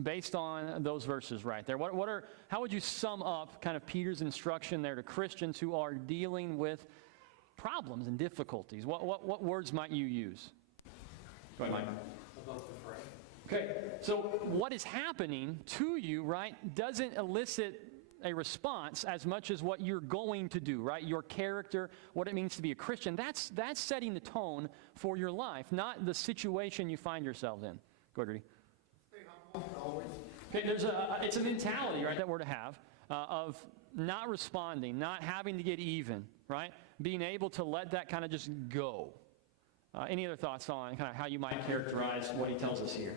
based on those verses right there? How would you sum up kind of Peter's instruction there to Christians who are dealing with problems and difficulties? What words might you use? Go ahead, Mike. Above the fray. Okay, so what is happening to you, right, doesn't elicit a response as much as what you're going to do, right? Your character, what it means to be a Christian, that's setting the tone for your life, not the situation you find yourself in. Go ahead, Rudy. Stay humble, always. Okay, it's a mentality, right, that we're to have of not responding, not having to get even, right? Being able to let that kind of just go. Any other thoughts on kind of how you might characterize what he tells us here?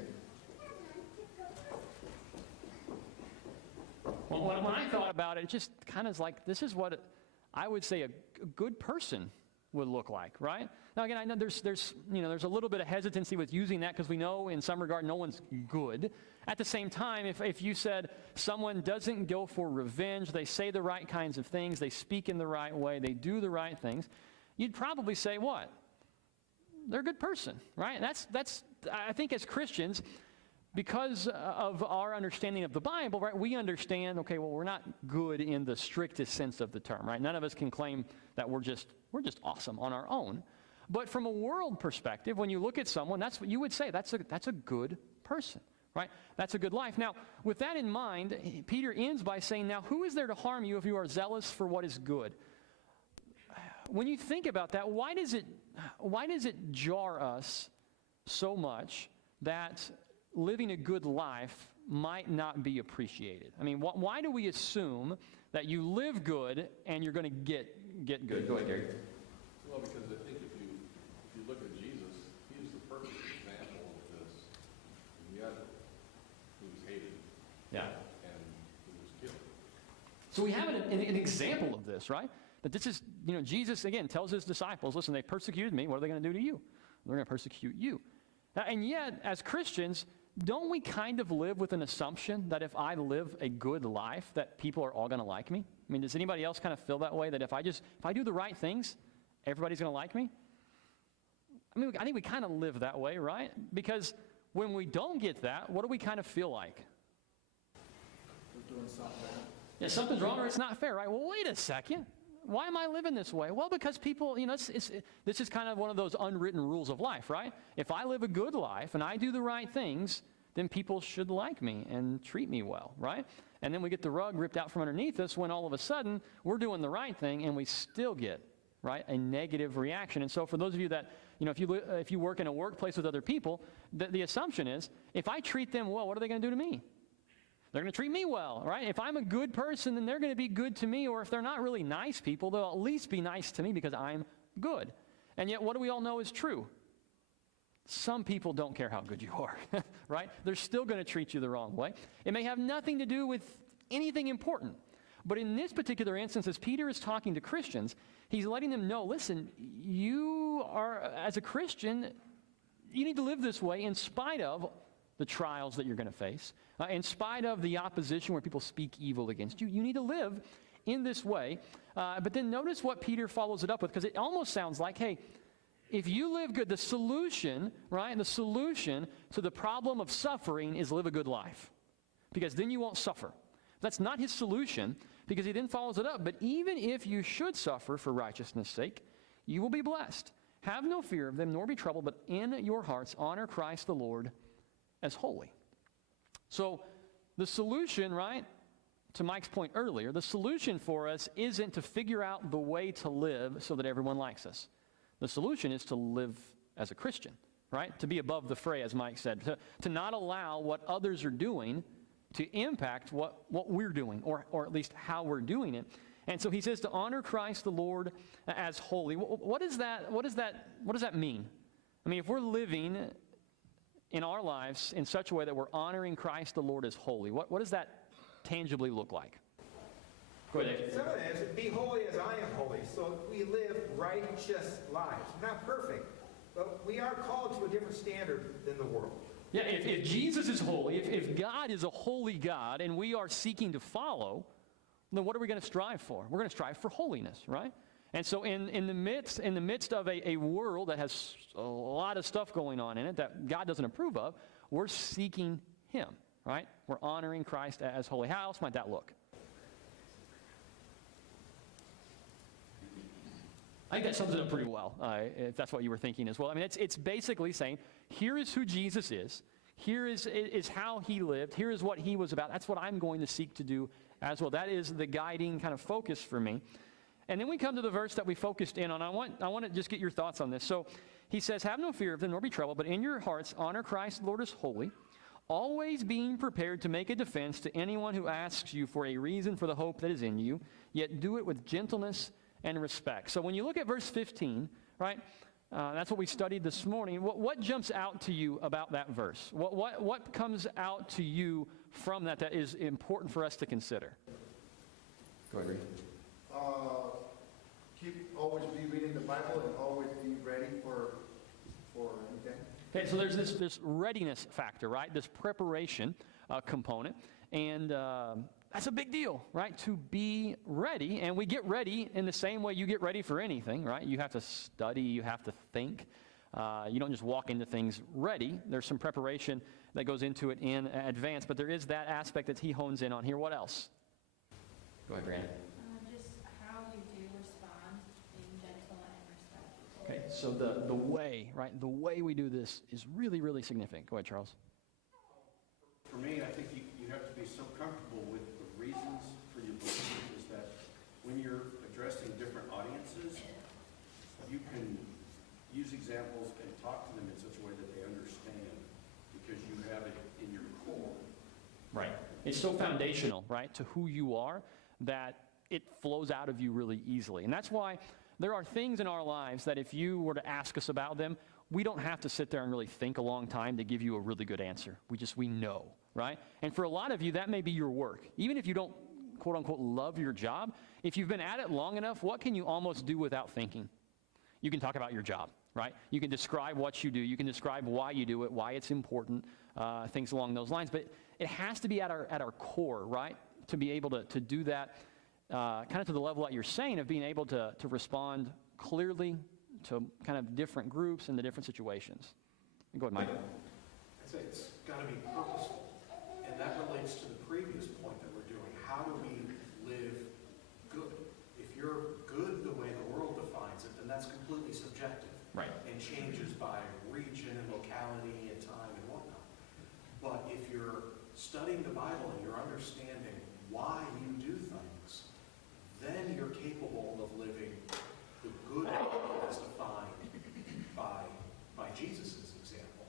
Well, when I thought about it, it just kind of like, this is what I would say a good person would look like, right? Now again, I know there's a little bit of hesitancy with using that because we know in some regard no one's good. At the same time, if you said someone doesn't go for revenge, they say the right kinds of things, they speak in the right way, they do the right things, you'd probably say what? They're a good person, right? That's I think as Christians, because of our understanding of the Bible, right, we understand, okay, well, we're not good in the strictest sense of the term, right? None of us can claim that we're just awesome on our own. But from a world perspective, when you look at someone, that's what you would say. That's a good person, right? That's a good life. Now, with that in mind, Peter ends by saying, now, who is there to harm you if you are zealous for what is good? When you think about that, why does it jar us so much that living a good life might not be appreciated? I mean, why do we assume that you live good and you're going to get good? Go ahead, Gary. Well, because I think if you look at Jesus, he's the perfect example of this. And yet, he was hated. Yeah. And he was killed. So we have an example of this, right? That this is, Jesus, again, tells his disciples, listen, they persecuted me. What are they going to do to you? They're going to persecute you. And yet, as Christians, don't we kind of live with an assumption that if I live a good life, that people are all going to like me? I mean, does anybody else kind of feel that way, that if I do the right things, everybody's going to like me? I mean, I think we kind of live that way, right? Because when we don't get that, what do we kind of feel like? We're doing something. Yeah, something's wrong or it's not fair, right? Well, wait a second. Why am I living this way? Well, because people, this is kind of one of those unwritten rules of life, right? If I live a good life and I do the right things, then people should like me and treat me well, right? And then we get the rug ripped out from underneath us when all of a sudden we're doing the right thing and we still get, right, a negative reaction. And so for those of you that, if you work in a workplace with other people, the assumption is, if I treat them well, what are they going to do to me? They're going to treat me well, right? If I'm a good person, then they're going to be good to me. Or if they're not really nice people, they'll at least be nice to me because I'm good. And yet, what do we all know is true? Some people don't care how good you are, right? They're still going to treat you the wrong way. It may have nothing to do with anything important. But in this particular instance, as Peter is talking to Christians, he's letting them know, listen, you are, as a Christian, you need to live this way in spite of the trials that you're going to face. In spite of the opposition where people speak evil against you, you need to live in this way. But then notice what Peter follows it up with, because it almost sounds like, hey, if you live good, the solution, right, the solution to the problem of suffering is live a good life, because then you won't suffer. That's not his solution, because he then follows it up. But even if you should suffer for righteousness' sake, you will be blessed. Have no fear of them, nor be troubled, but in your hearts honor Christ the Lord as holy. So the solution, right, to Mike's point earlier, the solution for us isn't to figure out the way to live so that everyone likes us. The solution is to live as a Christian, right? To be above the fray, as Mike said, to not allow what others are doing to impact what we're doing, or at least how we're doing it. And so he says to honor Christ the Lord as holy. What does that mean? I mean, if we're living in our lives in such a way that we're honoring Christ the Lord as holy, what does that tangibly look like? Go ahead. Some of it is, be holy as I am holy. So we live righteous lives. Not perfect, but we are called to a different standard than the world. Yeah, if Jesus is holy, if God is a holy God and we are seeking to follow, then what are we going to strive for? We're going to strive for holiness, right? And so in the midst of a world that has a lot of stuff going on in it that God doesn't approve of, we're seeking Him, right? We're honoring Christ as holy. How else might that look? I think that sums it up pretty well, if that's what you were thinking as well. I mean, it's basically saying, here is who Jesus is. Here is how he lived. Here is what he was about. That's what I'm going to seek to do as well. That is the guiding kind of focus for me. And then we come to the verse that we focused in on. I want to just get your thoughts on this. So he says, have no fear of them, nor be troubled, but in your hearts honor Christ the Lord as holy, always being prepared to make a defense to anyone who asks you for a reason for the hope that is in you, yet do it with gentleness and respect. So when you look at verse 15, right, that's what we studied this morning. What jumps out to you about that verse? What comes out to you from that is important for us to consider? Go ahead, Reed. Always be reading the Bible and always be ready for anything. Okay, so there's this readiness factor, right? This preparation component. And that's a big deal, right? To be ready. And we get ready in the same way you get ready for anything, right? You have to study. You have to think. You don't just walk into things ready. There's some preparation that goes into it in advance. But there is that aspect that he hones in on here. What else? Go ahead, Brandon. Just how you do respond, being gentle and respectful. Okay, so the way, right? The way we do this is really, really significant. Go ahead, Charles. For me, I think you have to be so comfortable with the reasons for your belief is that when you're addressing different audiences, you can use examples and talk to them in such a way that they understand because you have it in your core. Right. It's so foundational, right, to who you are that it flows out of you really easily. And that's why there are things in our lives that if you were to ask us about them, we don't have to sit there and really think a long time to give you a really good answer. We know, right? And for a lot of you, that may be your work. Even if you don't, quote unquote, love your job, if you've been at it long enough, what can you almost do without thinking? You can talk about your job, right? You can describe what you do. You can describe why you do it, why it's important, things along those lines. But it has to be at our core, right? To be able to do that kind of to the level that you're saying of being able to respond clearly to kind of different groups and the different situations. Go ahead, Mike. I'd say it's got to be purposeful. And that relates to the previous point that we're doing. How do we live good? If you're good the way the world defines it, then that's completely subjective. Right. And changes by region and locality and time and whatnot. But if you're studying the Bible and you're understanding why you do things, then you're capable of living the good life as defined by Jesus' example.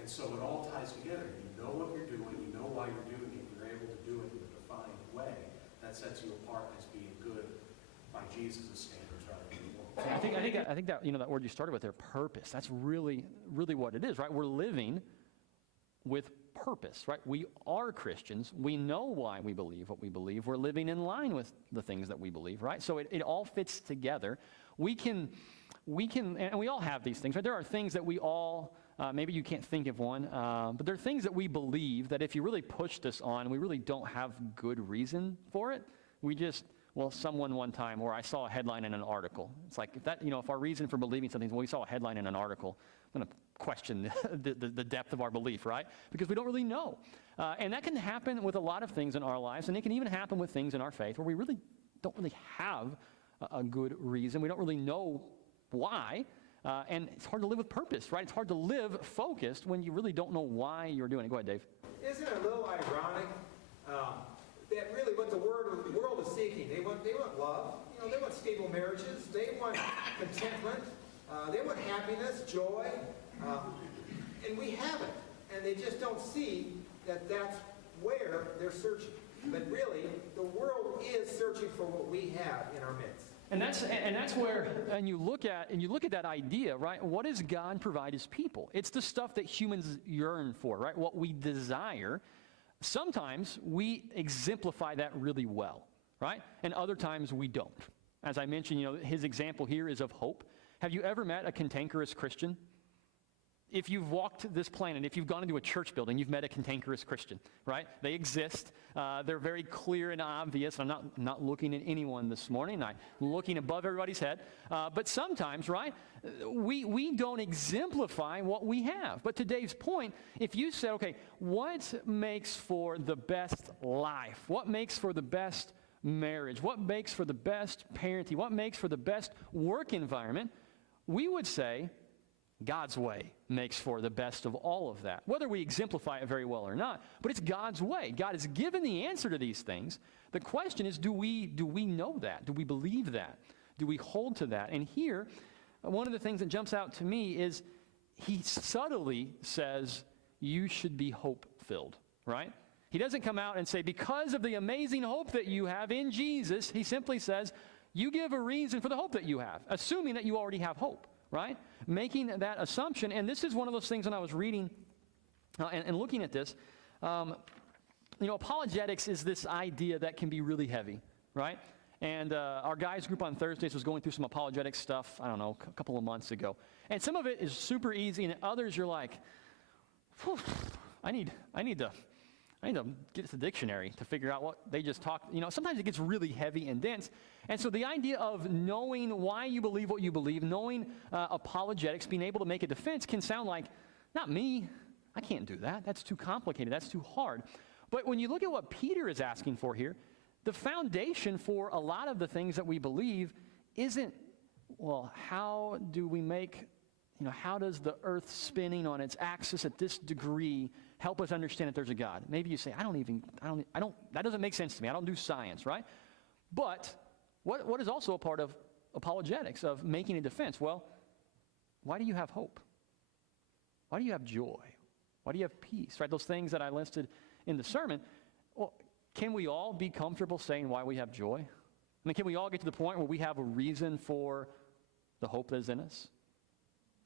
And so it all ties together. You know what you're doing, you know why you're doing it, you're able to do it in a defined way. That sets you apart as being good by Jesus' standards rather than the world. I think that that word you started with there, purpose. That's really, really what it is, right? We're living with purpose, right? We are Christians. We know why we believe what we believe. We're living in line with the things that we believe, right? So it all fits together. We can, and we all have these things, right? There are things that we all, maybe you can't think of one, but there are things that we believe that if you really pushed us on, we really don't have good reason for it. Someone one time where I saw a headline in an article. It's like, if our reason for believing something is, we saw a headline in an article, I'm going to question the depth of our belief, right? Because we don't really know. And that can happen with a lot of things in our lives, and it can even happen with things in our faith where we really don't really have a good reason. We don't really know why, and it's hard to live with purpose, right? It's hard to live focused when you really don't know why you're doing it. Go ahead, Dave. Isn't it a little ironic that really what the world is seeking? They want love. They want stable marriages. They want contentment. They want happiness, joy, and we have it. And they just don't see that that's where they're searching. But really, the world is searching for what we have in our midst. And that's where, and you look at that idea, right? What does God provide his people? It's the stuff that humans yearn for, right? What we desire. Sometimes we exemplify that really well, right? And other times we don't. As I mentioned, his example here is of hope. Have you ever met a cantankerous Christian? If you've walked this planet, if you've gone into a church building, you've met a cantankerous Christian, right? They exist. They're very clear and obvious. I'm not looking at anyone this morning. I'm looking above everybody's head. But sometimes, right, We don't exemplify what we have. But to Dave's point, if you said, okay, what makes for the best life? What makes for the best marriage? What makes for the best parenting? What makes for the best work environment? We would say God's way makes for the best of all of that, whether we exemplify it very well or not. But it's God's way. God has given the answer to these things. The question is, do we know that? Do we believe that? Do we hold to that? And here, one of the things that jumps out to me is he subtly says, you should be hope-filled, right? He doesn't come out and say, because of the amazing hope that you have in Jesus, he simply says, you give a reason for the hope that you have, assuming that you already have hope, right? Making that assumption, and this is one of those things when I was reading and looking at this, apologetics is this idea that can be really heavy, right? And our guys group on Thursdays was going through some apologetic stuff, I don't know, a couple of months ago. And some of it is super easy, and others you're like, I need to get the dictionary to figure out what they just talked. Sometimes it gets really heavy and dense. And so the idea of knowing why you believe what you believe, knowing apologetics, being able to make a defense can sound like, not me, I can't do that. That's too complicated. That's too hard. But when you look at what Peter is asking for here, the foundation for a lot of the things that we believe isn't, well, how do we make, how does the earth spinning on its axis at this degree help us understand that there's a God? Maybe you say, that doesn't make sense to me. I don't do science, right? But what is also a part of apologetics, of making a defense? Well, why do you have hope? Why do you have joy? Why do you have peace, right? Those things that I listed in the sermon. Well, can we all be comfortable saying why we have joy? I mean, can we all get to the point where we have a reason for the hope that is in us?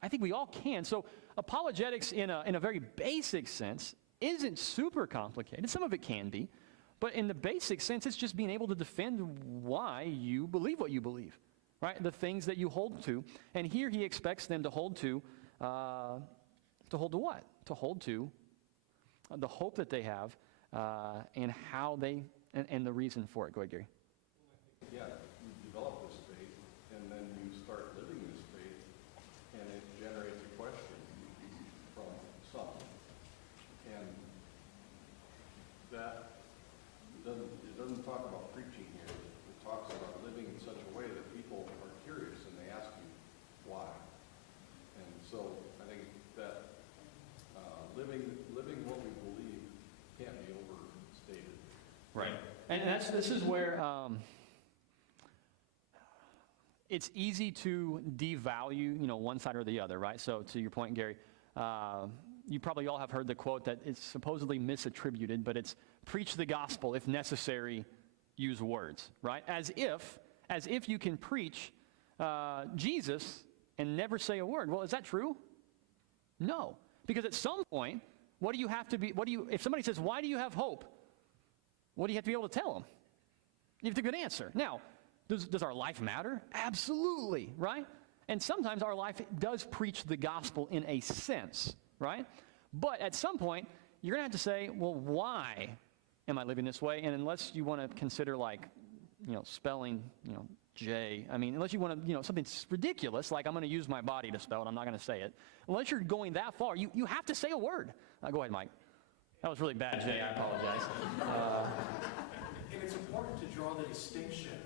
I think we all can. So apologetics in a very basic sense isn't super complicated. Some of it can be. But in the basic sense, it's just being able to defend why you believe what you believe, right? The things that you hold to. And here he expects them to hold to what? To hold to the hope that they have and how they, and the reason for it. Go ahead, Gary. Yeah, you develop this faith, and then you start living this faith, and it generates a question from some. And that doesn't talk about preaching here. It talks about living in such a way that people are curious and they ask you why. And so I think that living what we believe can't be overstated. Right. And this is where it's easy to devalue, one side or the other, right? So to your point, Gary, you probably all have heard the quote that it's supposedly misattributed, but it's preach the gospel, if necessary, use words, right? As if you can preach Jesus and never say a word. Well, is that true? No. Because at some point, if somebody says, why do you have hope? What do you have to be able to tell them? You have a good answer. Now, does our life matter? Absolutely, right? And sometimes our life does preach the gospel in a sense, right? But at some point, you're going to have to say, well, why am I living this way? And unless you want to consider spelling, J, unless you want to, something ridiculous, like I'm going to use my body to spell it, I'm not going to say it. Unless you're going that far, you have to say a word. Go ahead, Mike. That was really bad, Jay. I apologize. And it's important to draw the distinction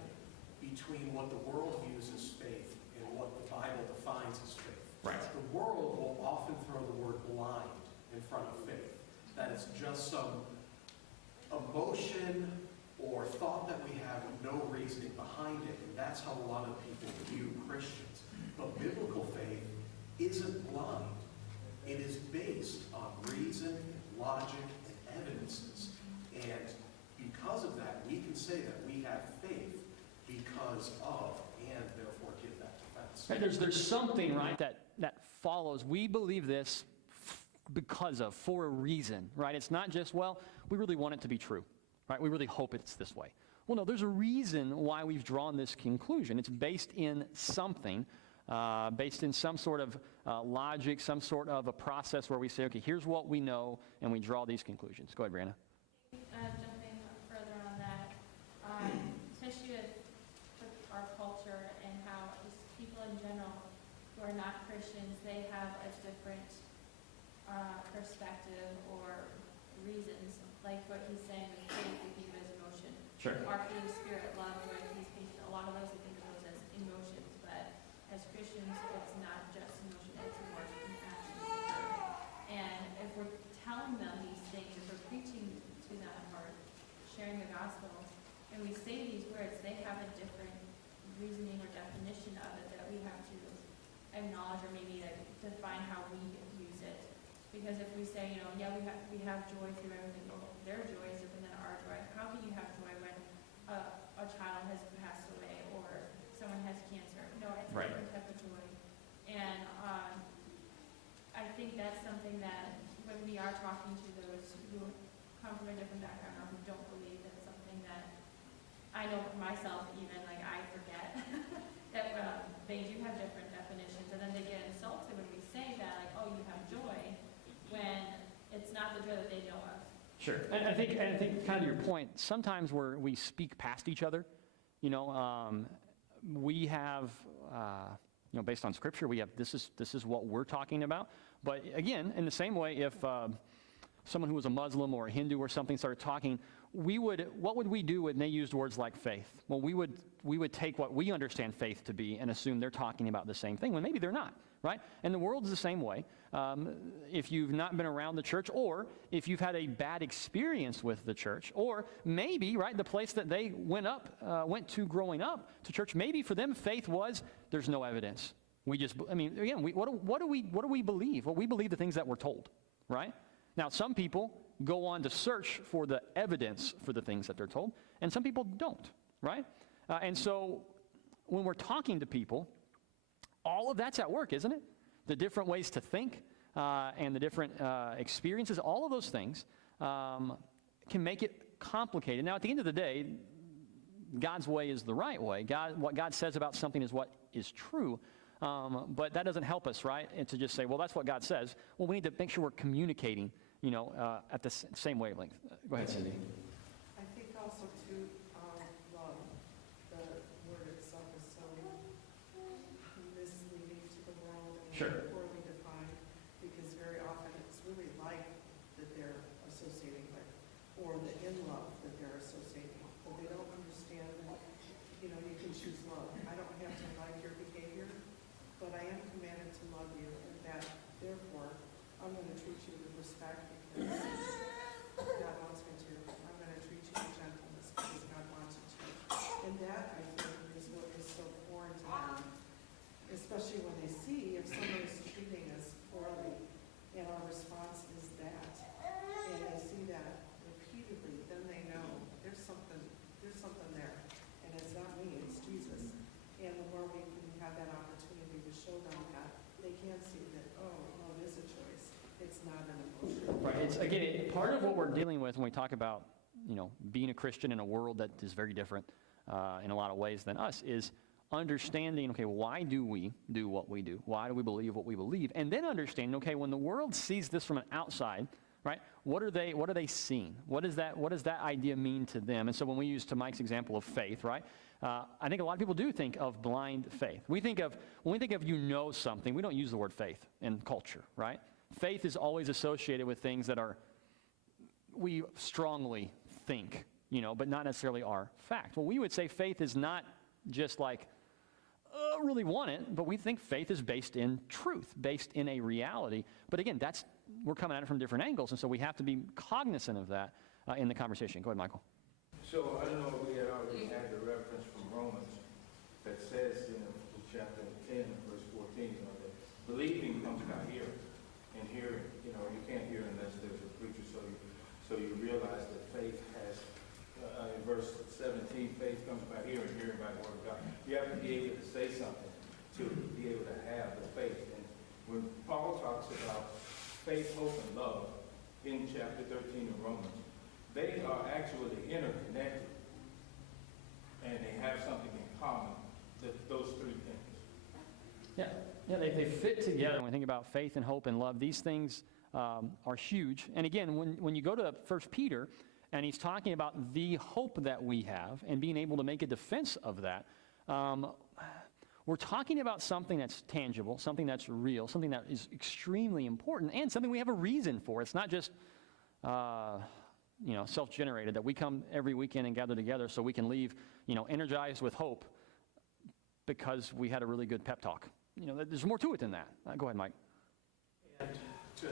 between what the world views as faith and what the Bible defines as faith. Right. The world will often throw the word blind in front of faith. That it's just some emotion or thought that we have with no reasoning behind it. And that's how a lot of people view Christians. But biblical faith isn't blind. It is based on reason, logic, and evidences. And because of that, we can say that we have faith because of, and therefore give that defense. Right, there's something, right, that follows. We believe this because of, for a reason, right? It's not just, well, we really want it to be true, right? We really hope it's this way. Well, no, there's a reason why we've drawn this conclusion. It's based in something, based in some sort of logic, some sort of a process where we say, okay, here's what we know, and we draw these conclusions. Go ahead, Brianna. Jumping further on that, especially with our culture and how just people in general who are not Christians, they have a different perspective or reasons, like what he's saying with faith, we think of as emotion. Sure. Our fruit of spirit, love, joy, peace, patience, a lot of those we think of those as emotions, but as Christians, it's not just emotion, it's work and action. And if we're telling them these things, if we're preaching to them or sharing the gospel, and we say these words, they have a different reasoning or definition of it that we have to acknowledge or maybe define how we use it. Because if we say, yeah, we have joy through everything, well, their joy is different than our joy. How can you have joy when a child has passed away or someone has cancer? No, it's Right. a different type of joy. And I think that's something that when we are talking to those who come from a different background or who don't believe, that's something that I know for myself even, like I forget that they do have different definitions, and then they get insulted when we say that, like, oh, you have joy, when it's not the joy that they know of. Sure. And I think kind of to your point, sometimes where we speak past each other, we have, based on Scripture, we have this is what we're talking about. But again, in the same way, if someone who was a Muslim or a Hindu or something started talking, what would we do when they used words like faith? Well, we would take what we understand faith to be and assume they're talking about the same thing when maybe they're not, right? And the world's the same way. If you've not been around the church, or if you've had a bad experience with the church, or maybe, right, the place that they went to growing up to church, maybe for them faith was there's no evidence. What do we believe? Well, we believe the things that we're told, right? Now, some people go on to search for the evidence for the things that they're told, and some people don't, right? And so when we're talking to people, all of that's at work, isn't it? The different ways to think and the different experiences, all of those things can make it complicated. Now, at the end of the day, God's way is the right way. What God says about something is what is true. But that doesn't help us, right? And to just say, well, that's what God says. Well, we need to make sure we're communicating, at the same wavelength. Go ahead, Cindy. I think also too, love, the word itself is so misleading to the world and Sure. poorly defined, because very often it's really like that they're associating with, or the in love that they're associating, but they don't understand that, you can choose love. I don't have to like your behavior, but I am commanded to love you, and that therefore I'm going to treat you with respect because God wants me to. I'm going to treat you with gentleness because God wants you to. And that, I think, is what is so foreign to them, especially when they see if someone is treating us poorly, and our response is that, and they see that repeatedly, then they know there's something there, and it's not me, it's Jesus. And the more we can have that opportunity to show them that, they can see that, oh, love is a choice. It's not an emotion. Right. It's, again, part of what we're dealing with when we talk about, being a Christian in a world that is very different in a lot of ways than us is understanding, okay, why do we do what we do? Why do we believe what we believe? And then understanding, okay, when the world sees this from an outside, right, what are they seeing? What does that idea mean to them? And so when we use, to Mike's example of faith, right, I think a lot of people do think of blind faith. When we think of something, we don't use the word faith in culture, right? Faith is always associated with things that we strongly think, but not necessarily are fact. Well, we would say faith is not just like, really want it, but we think faith is based in truth, based in a reality. But again, we're coming at it from different angles, and so we have to be cognizant of that in the conversation. Go ahead, Michael. So I don't know if we had already had the reference from Romans that says in chapter 10, verse 14, that believing comes by hearing, and hearing, you can't hear unless there's a preacher. So you realize that faith has, in verse 17, faith comes by hearing, hearing by the word of God. You have to be able to say something to be able to have the faith. And when Paul talks about faith, hope, and love in chapter 13 of Romans, they are actually interconnected, and they have something in common, those three things. Yeah, they fit together. When we think about faith and hope and love, these things are huge. And again, when you go to 1 Peter, and he's talking about the hope that we have and being able to make a defense of that, We're talking about something that's tangible, something that's real, something that is extremely important, and something we have a reason for. It's not just, self-generated, that we come every weekend and gather together so we can leave, energized with hope because we had a really good pep talk. There's more to it than that. Go ahead, Mike. And to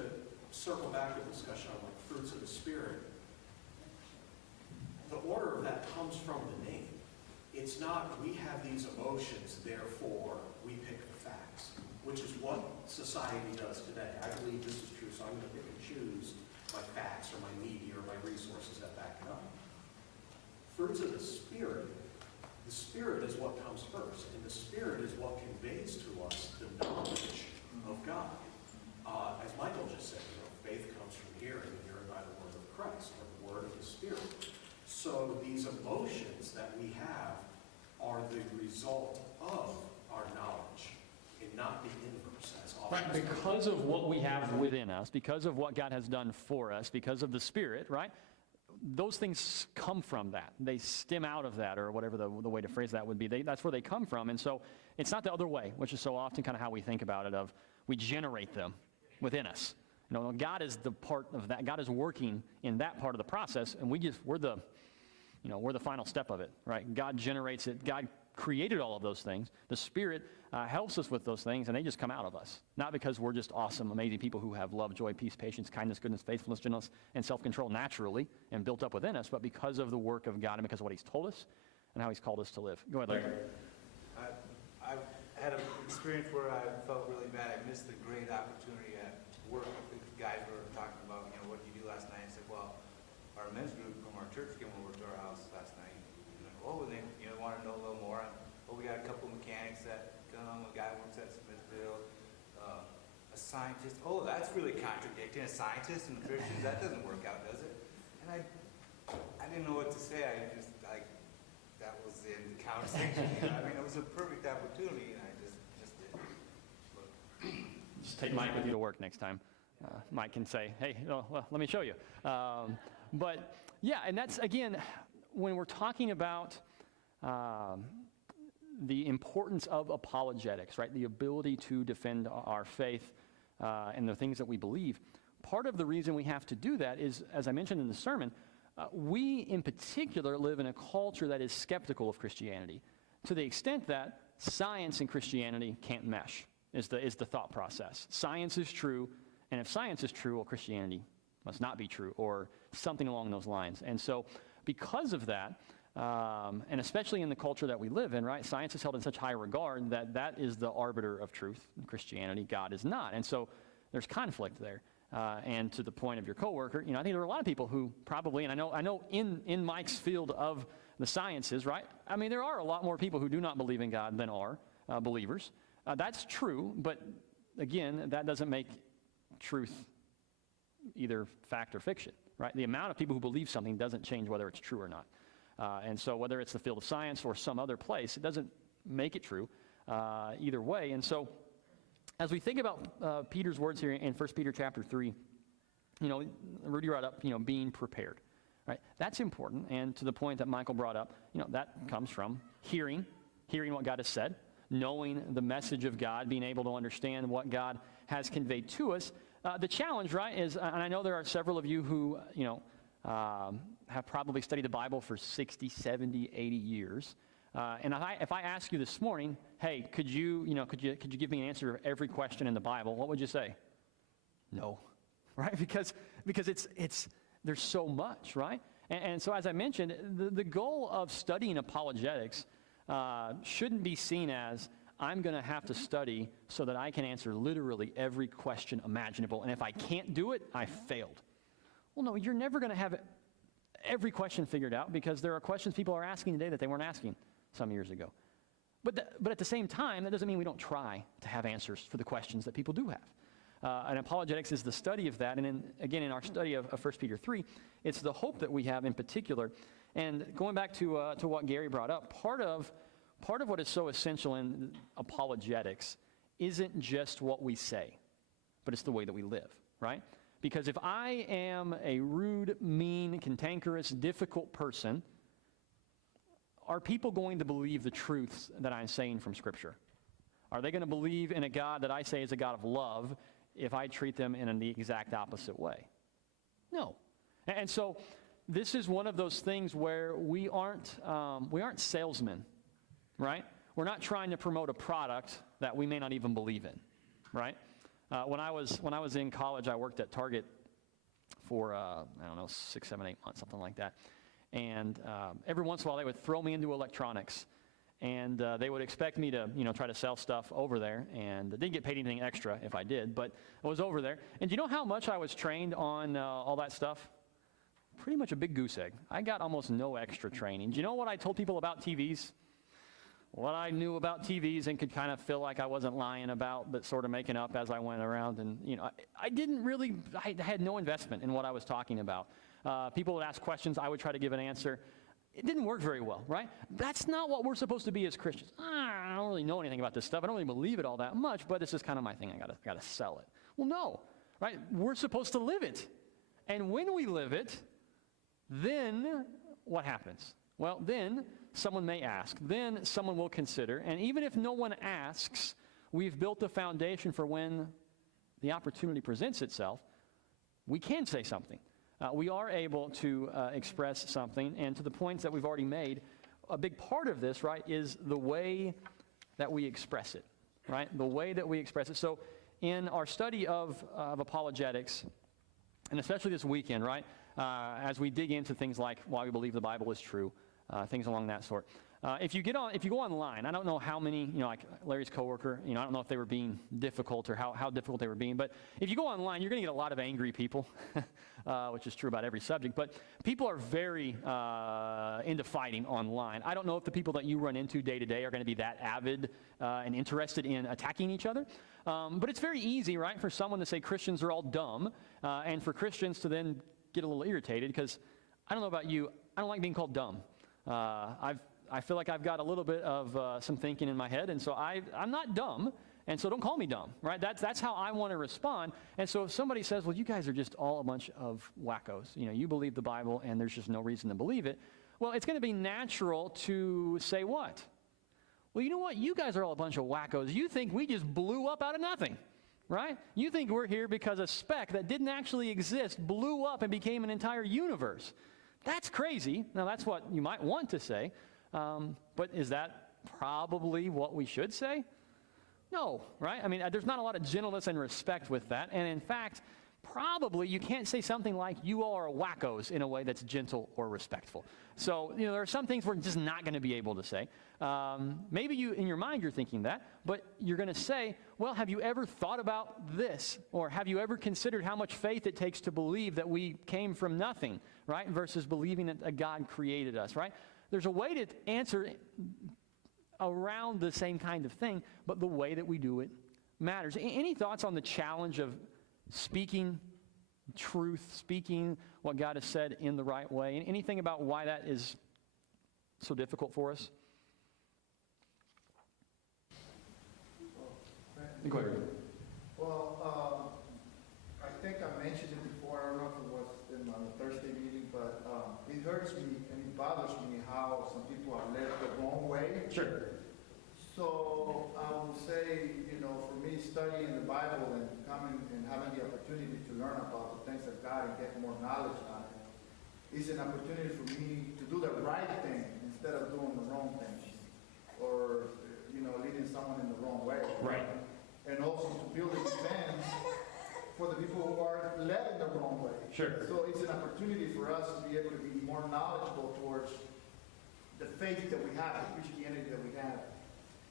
circle back to the discussion on like fruits of the Spirit, the order of that comes from the name. It's not we have these emotions, therefore we pick the facts, which is what society does today. I believe this is true, so I'm going to pick and choose my facts or my media or my resources that back it up. Fruits of the Spirit is what comes first, and the Spirit is what conveys to us the knowledge of God. As Michael just said, faith comes from hearing, and hearing by the word of Christ, or the word of the Spirit. So these emotions that we have are the result of our knowledge, and not the inverse. Right, because of what we have within us, because of what God has done for us, because of the Spirit, right? Those things come from that. They stem out of that, or whatever the way to phrase that would be. That's where they come from. And so it's not the other way, which is so often kind of how we think about it, of we generate them within us. God is the part of that. God is working in that part of the process, and we're the final step of it, right? God generates it. God created all of those things. The Spirit helps us with those things, and they just come out of us. Not because we're just awesome, amazing people who have love, joy, peace, patience, kindness, goodness, faithfulness, gentleness, and self-control naturally and built up within us, but because of the work of God and because of what He's told us and how He's called us to live. Go ahead, Larry. I've had an experience where I felt really bad. I missed the great opportunity at work. The guys were talking about, what did you do last night? I said, well, our men's group from our church came over to our house last night. And they want to know a little more. We got a couple mechanics that come. A guy works at Smithville. A scientist. Oh, that's really contradicting. A scientist and Christians, that doesn't work out, does it? And I didn't know what to say. That was in the conversation. It was a perfect opportunity, and I just missed it. Just take Mike with you to work next time. Mike can say, hey, let me show you. But yeah, and that's, again, when we're talking about the importance of apologetics, right? The ability to defend our faith and the things that we believe. Part of the reason we have to do that is, as I mentioned in the sermon, we in particular live in a culture that is skeptical of Christianity, to the extent that science and Christianity can't mesh, is the thought process. Science is true, and if science is true, well, Christianity must not be true, or something along those lines. And so because of that, and especially in the culture that we live in, right? Science is held in such high regard that is the arbiter of truth. In Christianity, God is not. And so there's conflict there. And to the point of your coworker, I think there are a lot of people who probably, and I know in Mike's field of the sciences, right? There are a lot more people who do not believe in God than are believers. That's true, but again, that doesn't make truth either fact or fiction, right? The amount of people who believe something doesn't change whether it's true or not. And so whether it's the field of science or some other place, it doesn't make it true either way. And so as we think about Peter's words here in 1 Peter chapter 3, Rudy brought up, being prepared, right? That's important. And to the point that Michael brought up, that comes from hearing what God has said, knowing the message of God, being able to understand what God has conveyed to us. The challenge, right, is, and I know there are several of you who, have probably studied the Bible for 60, 70, 80 years. And if I ask you this morning, hey, could you give me an answer to every question in the Bible? What would you say? No, right? Because there's so much, right? And so as I mentioned, the goal of studying apologetics shouldn't be seen as I'm going to have to study so that I can answer literally every question imaginable. And if I can't do it, I failed. Well, no, you're never going to have every question figured out, because there are questions people are asking today that they weren't asking some years ago. But at the same time, that doesn't mean we don't try to have answers for the questions that people do have. And apologetics is the study of that. And again, in our study of 1 Peter 3, it's the hope that we have in particular. And going back to what Gary brought up, part of what is so essential in apologetics isn't just what we say, but it's the way that we live, right? Because if I am a rude, mean, cantankerous, difficult person, are people going to believe the truths that I'm saying from Scripture? Are they going to believe in a God that I say is a God of love if I treat them in the exact opposite way? No. And so this is one of those things where we aren't salesmen, right? We're not trying to promote a product that we may not even believe in, right? When I was in college, I worked at Target for, 6, 7, 8 months, something like that. And every once in a while, they would throw me into electronics. And they would expect me to, try to sell stuff over there. And I didn't get paid anything extra if I did, but I was over there. And do you know how much I was trained on all that stuff? Pretty much a big goose egg. I got almost no extra training. Do you know what I told people about TVs? What I knew about TVs and could kind of feel like I wasn't lying about, but sort of making up as I went around. And, I had no investment in what I was talking about. People would ask questions. I would try to give an answer. It didn't work very well, right? That's not what we're supposed to be as Christians. I don't really know anything about this stuff. I don't really believe it all that much, but it's just kind of my thing. I gotta sell it. Well, no, right? We're supposed to live it. And when we live it, then what happens? Well, then someone may ask. Then someone will consider. And even if no one asks, we've built the foundation for when the opportunity presents itself, we can say something. We are able to express something. And to the points that we've already made, a big part of this, right, is the way that we express it, right? The way that we express it. So in our study of apologetics, and especially this weekend, right, as we dig into things like why we believe the Bible is true, things along that sort. If you go online, I don't know how many, like Larry's coworker, I don't know if they were being difficult or how difficult they were being, but if you go online, you're going to get a lot of angry people, which is true about every subject, but people are very into fighting online. I don't know if the people that you run into day to day are going to be that avid and interested in attacking each other, but it's very easy, right, for someone to say Christians are all dumb, and for Christians to then get a little irritated, because I don't know about you, I don't like being called dumb. I feel like I've got a little bit of some thinking in my head, and so I'm not dumb, and so don't call me dumb, right? That's how I want to respond. And so if somebody says, well, you guys are just all a bunch of wackos, you believe the Bible, and there's just no reason to believe it, well, it's going to be natural to say what? Well, you know what? You guys are all a bunch of wackos. You think we just blew up out of nothing, right? You think we're here because a speck that didn't actually exist blew up and became an entire universe. That's crazy. Now, that's what you might want to say. But is that probably what we should say? No, right? I mean, there's not a lot of gentleness and respect with that. And in fact, probably you can't say something like, you all are wackos, in a way that's gentle or respectful. So, there are some things we're just not going to be able to say. Maybe in your mind, you're thinking that, but you're going to say, well, have you ever thought about this? Or have you ever considered how much faith it takes to believe that we came from nothing, right? Versus believing that a God created us, right? There's a way to answer around the same kind of thing, but the way that we do it matters. Any thoughts on the challenge of speaking truth, speaking what God has said in the right way? Anything about why that is so difficult for us? Go ahead. Well, I think I mentioned it before. I don't know if it was in the Thursday meeting, but it hurts me and it bothers me how some people are led the wrong way. Sure. So I will say, for me, studying the Bible and coming and having the opportunity to learn about the things of God and get more knowledge on it is an opportunity for me to do the right thing instead of doing the wrong thing, or leading someone in the wrong way. Right. And also to build a defense for the people who are led in the wrong way. Sure. So it's an opportunity for us to be able to be more knowledgeable towards the faith that we have, the Christianity that we have.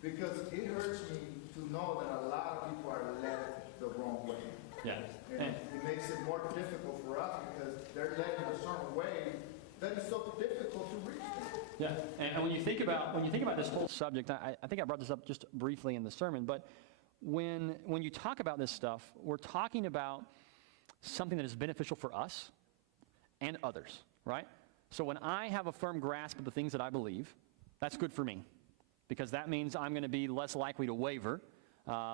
Because it hurts me to know that a lot of people are led the wrong way. Yeah. And it makes it more difficult for us because they're led in a certain way that is so difficult to reach them. Yeah, and when you think about this whole subject, I think I brought this up just briefly in the sermon, but when you talk about this stuff, we're talking about something that is beneficial for us and others, right? So when I have a firm grasp of the things that I believe, that's good for me, because that means I'm going to be less likely to waver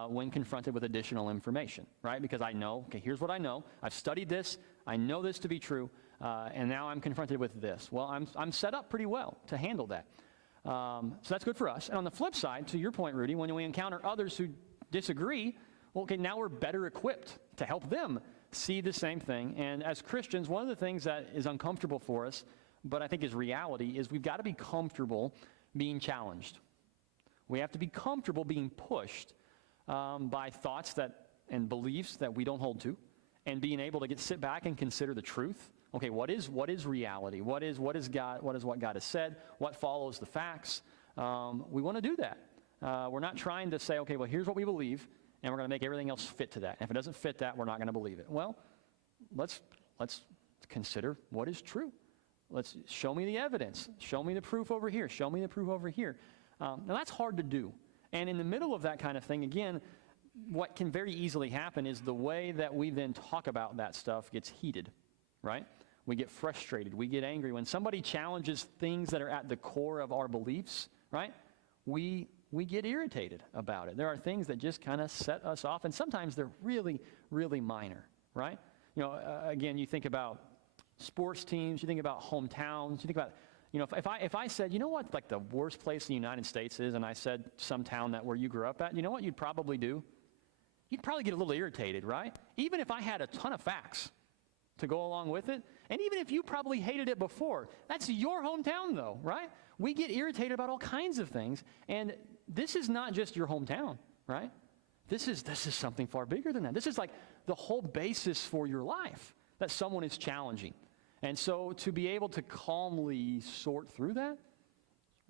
when confronted with additional information, right? Because I know, okay, here's what I know. I've studied this. I know this to be true, and now I'm confronted with this. Well, I'm set up pretty well to handle that. So that's good for us. And on the flip side, to your point, Rudy, when we encounter others who disagree, well, okay, now we're better equipped to help them see the same thing. And as Christians, one of the things that is uncomfortable for us, but I think is reality, is we've got to be comfortable being challenged. We have to be comfortable being pushed by thoughts and beliefs that we don't hold to, and being able to sit back and consider the truth. Okay, what is reality? What is what God has said? What follows the facts? We want to do that. We're not trying to say, okay, well, here's what we believe, and we're going to make everything else fit to that. And if it doesn't fit that, we're not going to believe it. Well, let's consider what is true. Let's show me the evidence. Show me the proof over here. Show me the proof over here. Now, that's hard to do. And in the middle of that kind of thing, again, what can very easily happen is the way that we then talk about that stuff gets heated, right? We get frustrated. We get angry. When somebody challenges things that are at the core of our beliefs, right, we get irritated about it. There are things that just kind of set us off, and sometimes they're really, really minor, right? You know, again, you think about sports teams, you think about hometowns, you think about, you know, if I said, you know what, like the worst place in the United States is, and I said some town that where you grew up at, you know what you'd probably do? You'd probably get a little irritated, right? Even if I had a ton of facts to go along with it, and even if you probably hated it before, that's your hometown though, right? We get irritated about all kinds of things, and this is not just your hometown, right? This is something far bigger than that. This is like the whole basis for your life that someone is challenging. And so to be able to calmly sort through that,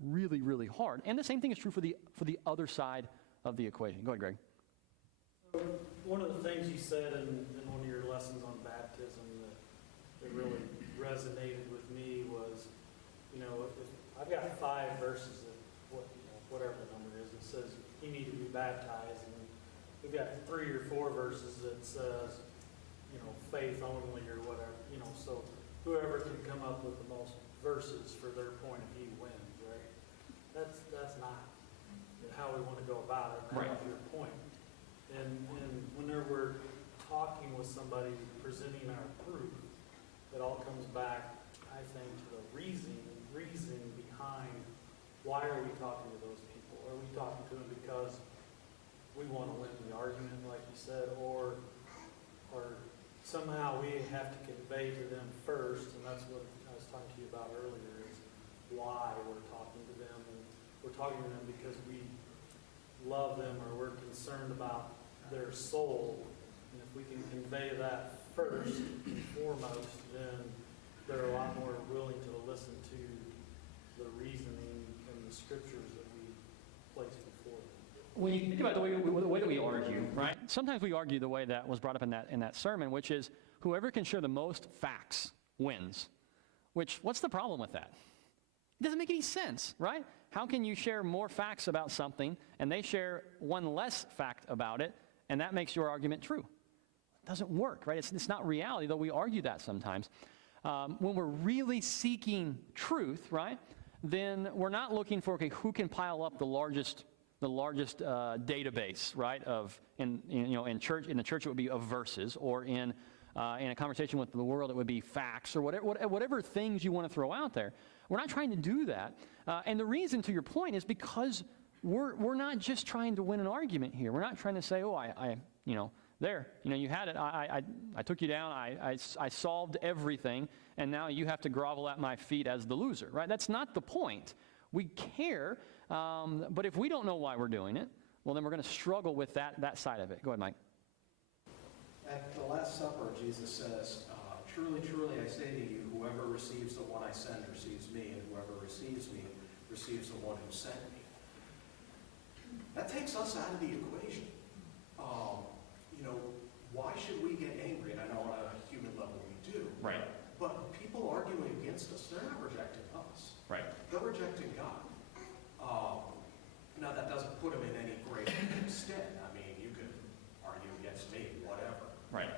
really, really hard. And the same thing is true for the other side of the equation. Go ahead, Greg. So one of the things you said in one of your lessons on baptism that really resonated with me was, you know, if I've got 5 verses of whatever the number is, it says you need to be baptized, and we've got 3 or 4 verses that says, you know, faith only or whatever, you know, so whoever can come up with the most verses for their point of view wins, right? That's not how we want to go about it. Right. That's your point. And whenever we're talking with somebody, presenting our proof, it all comes back, I think, to the reason behind why are we talking to those people? Are we talking to them because we want to win the argument, like you said, or somehow we have to convey to them first, and that's what I was talking to you about earlier, is why we're talking to them. And we're talking to them because we love them or we're concerned about their soul. And if we can convey that first and foremost, then they're a lot more willing to listen to the reasoning and the scriptures that we place before them. When you think about the way that we argue, right? Sometimes we argue the way that was brought up in that sermon, which is whoever can share the most facts wins. What's the problem with that? It doesn't make any sense, right? How can you share more facts about something and they share one less fact about it, and that makes your argument true? It doesn't work, right? It's not reality, though we argue that sometimes. When we're really seeking truth, right, then we're not looking for, okay, who can pile up the largest database, right? In the church it would be of verses, or in a conversation with the world it would be facts, or whatever things you want to throw out there. We're not trying to do that, and the reason, to your point, is because we're not just trying to win an argument here. We're not trying to say, oh, you had it. I took you down. I solved everything, and now you have to grovel at my feet as the loser, right? That's not the point. We care, but if we don't know why we're doing it, well, then we're going to struggle with that side of it. Go ahead, Mike. At the Last Supper, Jesus says, truly, truly, I say to you, whoever receives the one I send receives me, and whoever receives me receives the one who sent me. That takes us out of the equation. Why should we get angry? And I know on a human level we do. Right. But people arguing against us, they're not rejecting us. Right. They're rejecting God. Now, that doesn't put them in any great stead. I mean, you can argue against me, whatever. Right.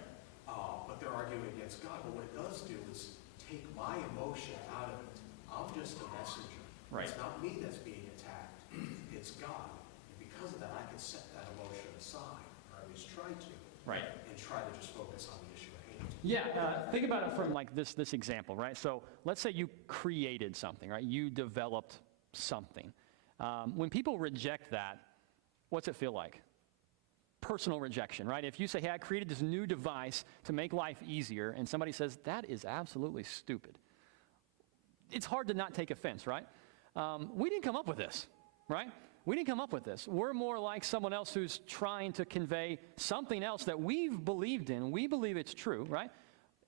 But they're arguing against God. But what it does do is take my emotion out of it. I'm just a messenger. Right. It's not me that's being attacked. It's God. And because of that, I can set that emotion aside, or at least try to. Right. And try to just focus on the issue at hand. Yeah, think about it from like this example, right? So let's say you created something, right? You developed something. When people reject that, what's it feel like? Personal rejection, right? If you say, hey, I created this new device to make life easier, and somebody says, that is absolutely stupid, it's hard to not take offense, right? We didn't come up with this, right? We didn't come up with this. We're more like someone else who's trying to convey something else that we've believed in. We believe it's true, right?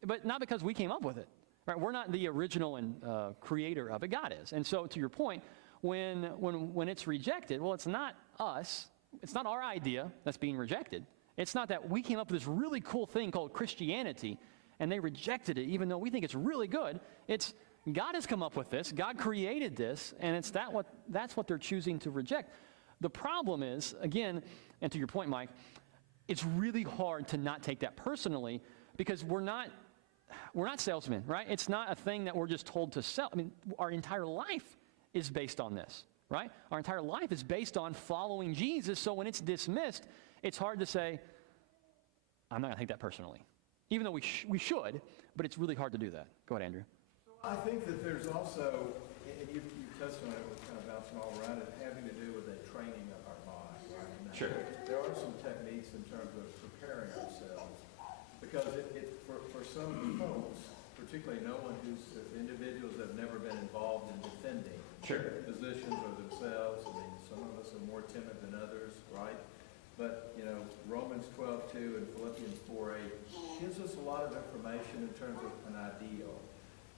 But not because we came up with it, right? We're not the original and creator of it. God is. And so to your point, when it's rejected, well, it's not us. It's not our idea that's being rejected. It's not that we came up with this really cool thing called Christianity, and they rejected it, even though we think it's really good. It's God has come up with this. God created this, and that's what they're choosing to reject. The problem is, again, and to your point, Mike, it's really hard to not take that personally because we're not salesmen, right? It's not a thing that we're just told to sell. I mean, our entire life is based on this, right? Our entire life is based on following Jesus, so when it's dismissed, it's hard to say, I'm not going to take that personally. Even though we should, but it's really hard to do that. Go ahead, Andrew. I think that there's also, and you touched on it, we're kind of bouncing all around it, having to do with a training of our mind, right? And Sure. There are some techniques in terms of preparing ourselves, because for some folks, particularly individuals that have never been involved in defending positions or themselves. I mean, some of us are more timid than others, right? But, Romans 12:2 and Philippians 4:8 gives us a lot of information in terms of an ideal,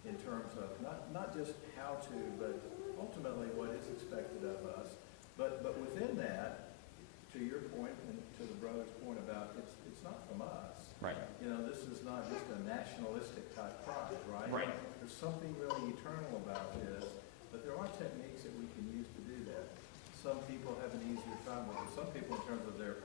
in terms of not just how to, but ultimately what is expected of us. But within that, to your point and to the brother's point about it's not from us. Right. This is not just a nationalistic type pride, right? Right. There's something really eternal about this, but there are techniques that we can use to do that. Some people have an easier time with it. Some people, in terms of their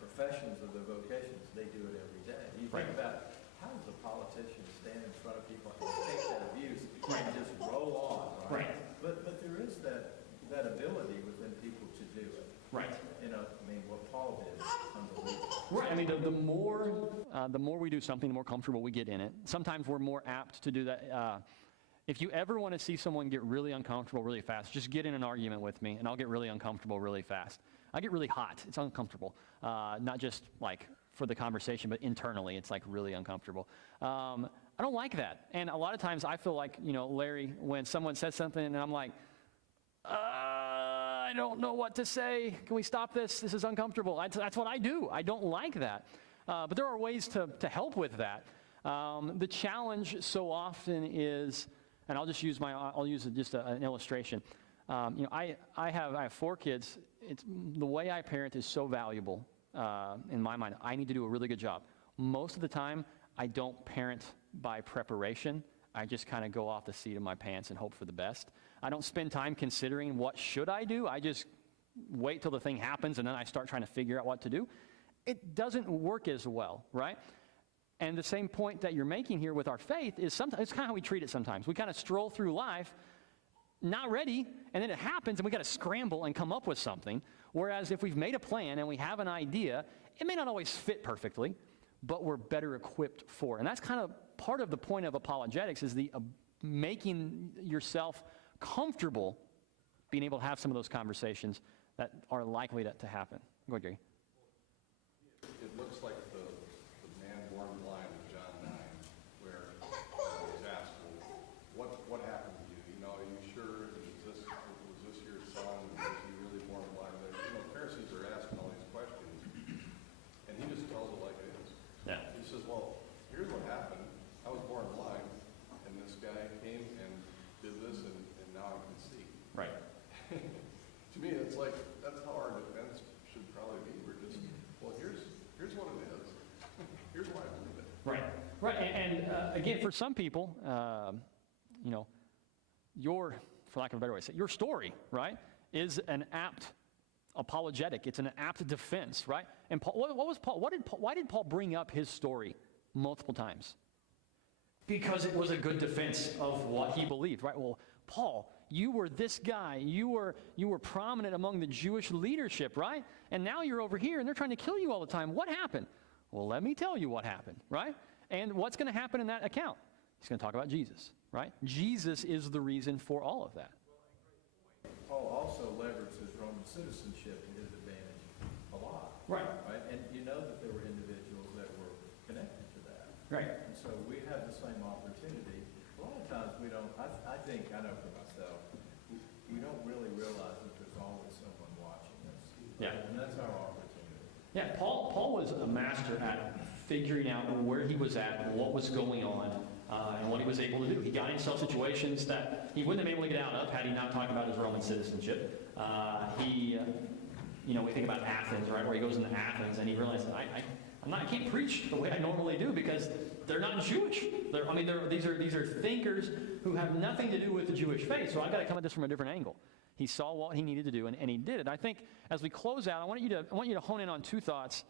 professions or their vocations, they do it every day. You think about how does a politician stand in front of people and take that abuse and just roll on, right? But there is that ability within people to do it. Right. What Paul did is unbelievable. Right. I mean, the more we do something, the more comfortable we get in it. Sometimes we're more apt to do that. If you ever want to see someone get really uncomfortable really fast, just get in an argument with me, and I'll get really uncomfortable really fast. I get really hot. It's uncomfortable. Not just like for the conversation, but internally, it's like really uncomfortable. I don't like that. And a lot of times I feel like, Larry, when someone says something and I'm like, I don't know what to say. Can we stop this? This is uncomfortable. That's what I do. I don't like that. But there are ways to help with that. The challenge so often is, and I'll use just an illustration. I have 4 kids. The way I parent is so valuable in my mind. I need to do a really good job. Most of the time, I don't parent by preparation. I just kind of go off the seat of my pants and hope for the best. I don't spend time considering what should I do. I just wait till the thing happens and then I start trying to figure out what to do. It doesn't work as well, right? And the same point that you're making here with our faith is sometimes it's kind of how we treat it sometimes. We kind of stroll through life not ready, and then it happens and we got to scramble and come up with something. Whereas if we've made a plan and we have an idea, it may not always fit perfectly, but we're better equipped for it. And that's kind of part of the point of apologetics is the making yourself comfortable being able to have some of those conversations that are likely to happen. Go ahead, Gary. It looks like the man born blind in John 9, where he's asked, well, what happened to you? Are you sure? Was this your son? Was he really born blind? Pharisees are asking all these questions, and he just tells it like it is. Yeah. He says, well, here's what happened. I was born blind, and this guy came and did this, and now I can see. Right. To me, it's like, that's how our defense should probably be. We're just, well, here's what it is. Here's why I believe it. Right. Right. And again, for some people, for lack of a better way to say it, your story, right, is an apt apologetic. It's an apt defense, right? And Paul, why did Paul bring up his story multiple times? Because it was a good defense of what he believed, right? Well, Paul, you were this guy. You were prominent among the Jewish leadership, right? And now you're over here and they're trying to kill you all the time. What happened? Well, let me tell you what happened, right? And what's going to happen in that account? He's going to talk about Jesus, right? Jesus is the reason for all of that. Paul also leveraged his Roman citizenship to his advantage a lot. Right. Right? And you know that there were individuals that were connected to that. Right. And so we have the same opportunity. A lot of times we don't, I think, I know for myself, we don't really realize that there's always someone watching us. Yeah. And that's our opportunity. Yeah, Paul was a master at figuring out where he was at, what was going on, and what he was able to do. He got himself situations that he wouldn't have been able to get out of had he not talked about his Roman citizenship. We think about Athens, right, where he goes into Athens and he realizes, I can't preach the way I normally do because they're not Jewish. These are thinkers who have nothing to do with the Jewish faith. So I've got to come at this from a different angle. He saw what he needed to do, and he did it. I think as we close out, I want you to hone in on two thoughts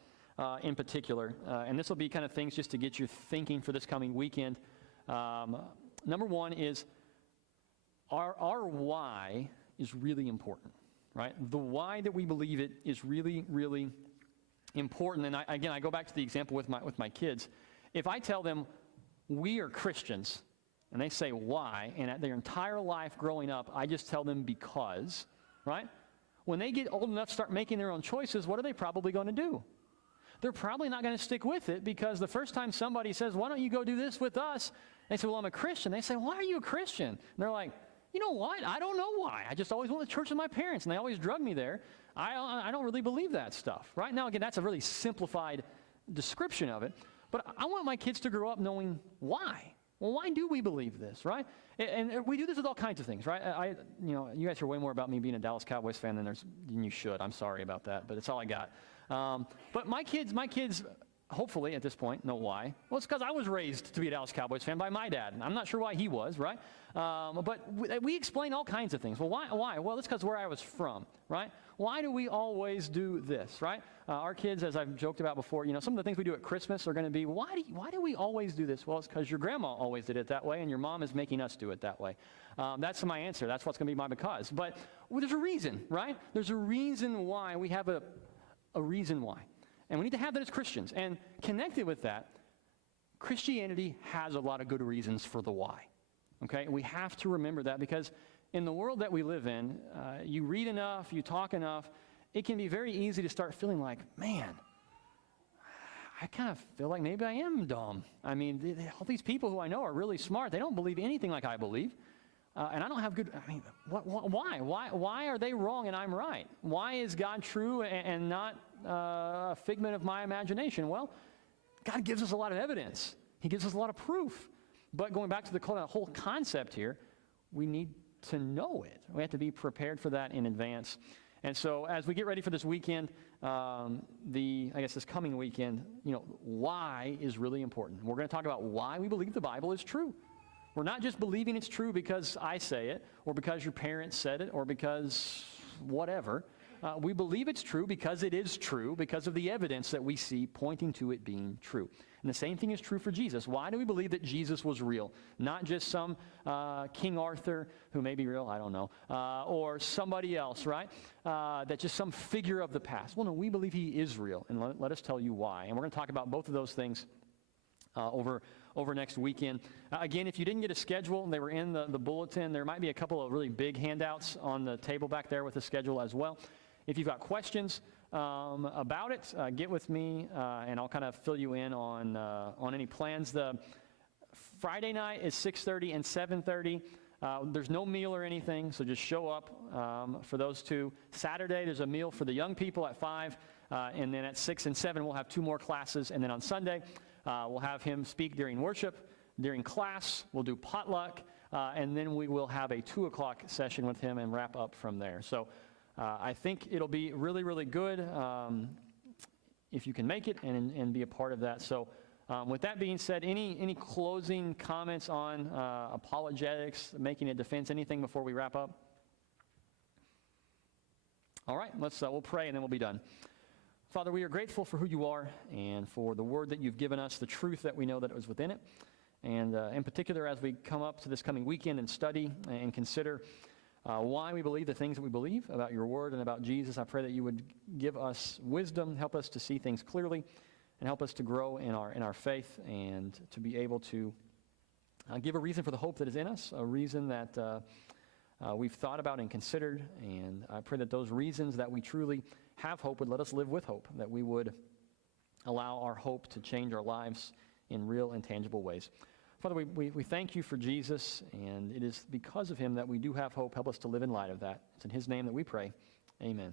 in particular, and this will be kind of things just to get your thinking for this coming weekend. Number one is our why is really important, right? The why that we believe it is really, really important. And I go back to the example with my kids. If I tell them we are Christians, and they say why, and at their entire life growing up, I just tell them because, right? When they get old enough to start making their own choices, what are they probably going to do? They're probably not going to stick with it because the first time somebody says, why don't you go do this with us? They say, well, I'm a Christian. They say, why are you a Christian? And they're like, you know what? I don't know why. I just always went to church with my parents, and they always drug me there. I don't really believe that stuff, right? Now, again, that's a really simplified description of it. But I want my kids to grow up knowing why. Well, why do we believe this, right? And we do this with all kinds of things, right? You guys hear way more about me being a Dallas Cowboys fan than you should. I'm sorry about that, but it's all I got. But my kids, hopefully at this point, know why. Well, it's because I was raised to be a Dallas Cowboys fan by my dad, and I'm not sure why he was, right? But we explain all kinds of things. Well, why? Well, it's because where I was from, right? Why do we always do this, right? Our kids, as I've joked about before, some of the things we do at Christmas are going to be, why do we always do this? Well, it's because your grandma always did it that way, and your mom is making us do it that way. That's my answer. That's what's going to be my because. But there's a reason, right? There's a reason why. We have a reason why. And we need to have that as Christians. And connected with that, Christianity has a lot of good reasons for the why. Okay? We have to remember that because in the world that we live in, you read enough, you talk enough, it can be very easy to start feeling like, man, I kind of feel like maybe I am dumb. I mean, all these people who I know are really smart. They don't believe anything like I believe. And I don't have good, why? Why are they wrong and I'm right? Why is God true and not a figment of my imagination? Well, God gives us a lot of evidence. He gives us a lot of proof. But going back to the whole concept here, we need to know it. We have to be prepared for that in advance. And so as we get ready for this weekend, this coming weekend, why is really important. We're going to talk about why we believe the Bible is true. We're not just believing it's true because I say it, or because your parents said it, or because whatever. We believe it's true because it is true, because of the evidence that we see pointing to it being true. And the same thing is true for Jesus. Why do we believe that Jesus was real? Not just some King Arthur who may be real, I don't know, or somebody else, right? That's just some figure of the past. Well, no, we believe he is real, and let us tell you why. And we're going to talk about both of those things over next weekend. Again, if you didn't get a schedule, they were in the bulletin. There might be a couple of really big handouts on the table back there with the schedule as well. If you've got questions about it, get with me, and I'll kind of fill you in on any plans. The Friday night is 6:30 and 7:30. There's no meal or anything, so just show up for those two. Saturday, there's a meal for the young people at 5, and then at 6 and 7, we'll have 2 more classes. And then on Sunday, we'll have him speak during worship. During class, we'll do potluck, and then we will have a 2 o'clock session with him and wrap up from there. So I think it'll be really, really good if you can make it and be a part of that. So with that being said, any closing comments on apologetics, making a defense, anything before we wrap up? All right, we'll pray and then we'll be done. Father, we are grateful for who you are and for the word that you've given us, the truth that we know that was within it. And in particular, as we come up to this coming weekend and study and consider why we believe the things that we believe about your word and about Jesus, I pray that you would give us wisdom, help us to see things clearly, and help us to grow in our faith and to be able to give a reason for the hope that is in us, a reason that we've thought about and considered. And I pray that those reasons that we truly have hope would let us live with hope, that we would allow our hope to change our lives in real and tangible ways. Father, we thank you for Jesus, and it is because of him that we do have hope. Help us to live in light of that. It's in his name that we pray. Amen.